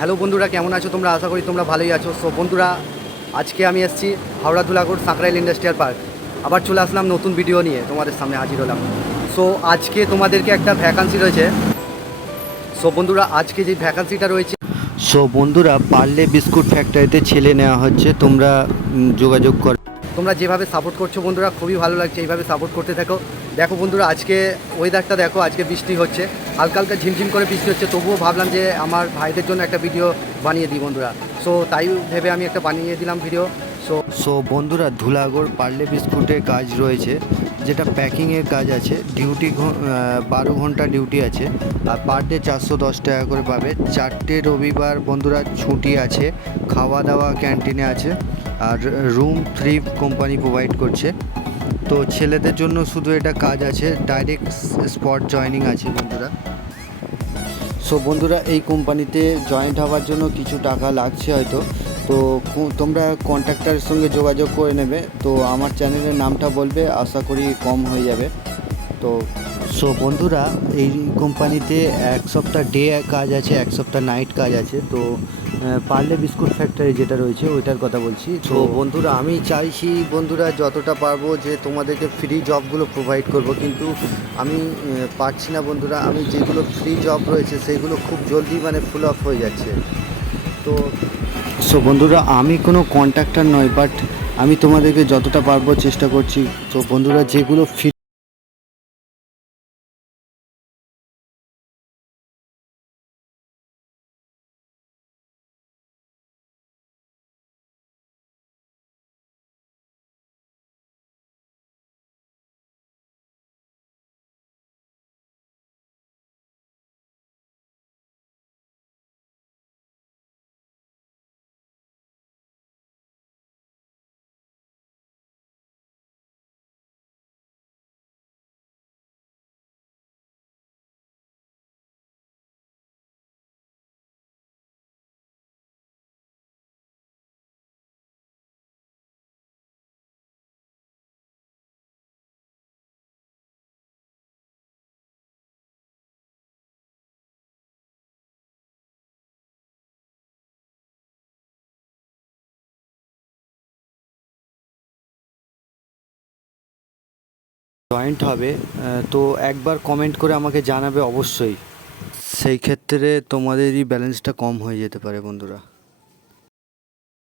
Hello বন্ধুরা, কেমন আছো তোমরা? আশা করি তোমরা ভালোই আছো। সো বন্ধুরা, আজকে আমি এসেছি হাওড়া ধুলাগড় সাঁকরাইল ইন্ডাস্ট্রিয়াল পার্ক। আবার চলে আসলাম নতুন ভিডিও নিয়ে, তোমাদের সামনে হাজির হলাম। সো আজকে তোমাদেরকে একটা ভ্যাকান্সি রয়েছে। সো বন্ধুরা, আজকে যে ভ্যাকান্সিটা রয়েছে, সো বন্ধুরা, পার্লে বিস্কুট ফ্যাক্টরিতে ছেলে নেওয়া হচ্ছে। তোমরা যোগাযোগ কর। তোমরা যেভাবে সাপোর্ট করছো বন্ধুরা, খুবই ভালো লাগছে। এইভাবে সাপোর্ট করতে থাকো। দেখো বন্ধুরা, আজকে ওয়েদারটা দেখো, আজকে বৃষ্টি হচ্ছে, হালকা হালকা ঝিমঝিম করে বৃষ্টি হচ্ছে। তবুও ভাবলাম যে আমার ভাইদের জন্য একটা ভিডিও বানিয়ে দিই বন্ধুরা। সো তাই ভেবে আমি একটা বানিয়ে দিলাম ভিডিও। সো বন্ধুরা, ধুলাগড় পার্লে বিস্কুটের কাজ রয়েছে, যেটা প্যাকিংয়ের কাজ আছে। ডিউটি 12 ঘন্টা ডিউটি আছে, আর পার ডে 410 টাকা করে পাবে। 4টে রবিবার বন্ধুরা ছুটি আছে। খাওয়া দাওয়া ক্যান্টিনে আছে, আর রুম ফ্রি কোম্পানি প্রোভাইড করছে। তো ছেলেদের জন্য শুধু এটা কাজ আছে, ডাইরেক্ট স্পট জয়েনিং আছে বন্ধুরা। সো বন্ধুরা, এই কোম্পানিতে জয়েন্ট হওয়ার জন্য কিছু টাকা লাগছে হয়তো। তো তোমরা কন্ট্রাক্টরের সঙ্গে যোগাযোগ করে নেবে। তো আমার চ্যানেলের নামটা বলবে, আশা করি কম হয়ে যাবে। তো সো বন্ধুরা, এই কোম্পানিতে 1 সপ্তাহ ডে কাজ আছে, 1 সপ্তাহ নাইট কাজ আছে। তো পার্লে বিস্কুট ফ্যাক্টরি যেটা রয়েছে ওইটার কথা বলছি। তো বন্ধুরা, আমি চাইছি বন্ধুরা যতটা পারবো যে তোমাদেরকে ফ্রি জবগুলো প্রোভাইড করব, কিন্তু আমি পারছি না বন্ধুরা। আমি যেগুলো ফ্রি জব রয়েছে সেইগুলো খুব জলদি ফুল অফ হয়ে যাচ্ছে। তো সো বন্ধুরা, আমি কোনো কন্ট্রাক্টর নই, বাট আমি তোমাদেরকে যতটা পারবো চেষ্টা করছি। তো বন্ধুরা, যেগুলো ফ্রি জয়েন্ট হবে, তো একবার কমেন্ট করে আমাকে জানাবে অবশ্যই। সেই ক্ষেত্রে তোমাদেরই ব্যালেন্সটা কম হয়ে যেতে পারে বন্ধুরা।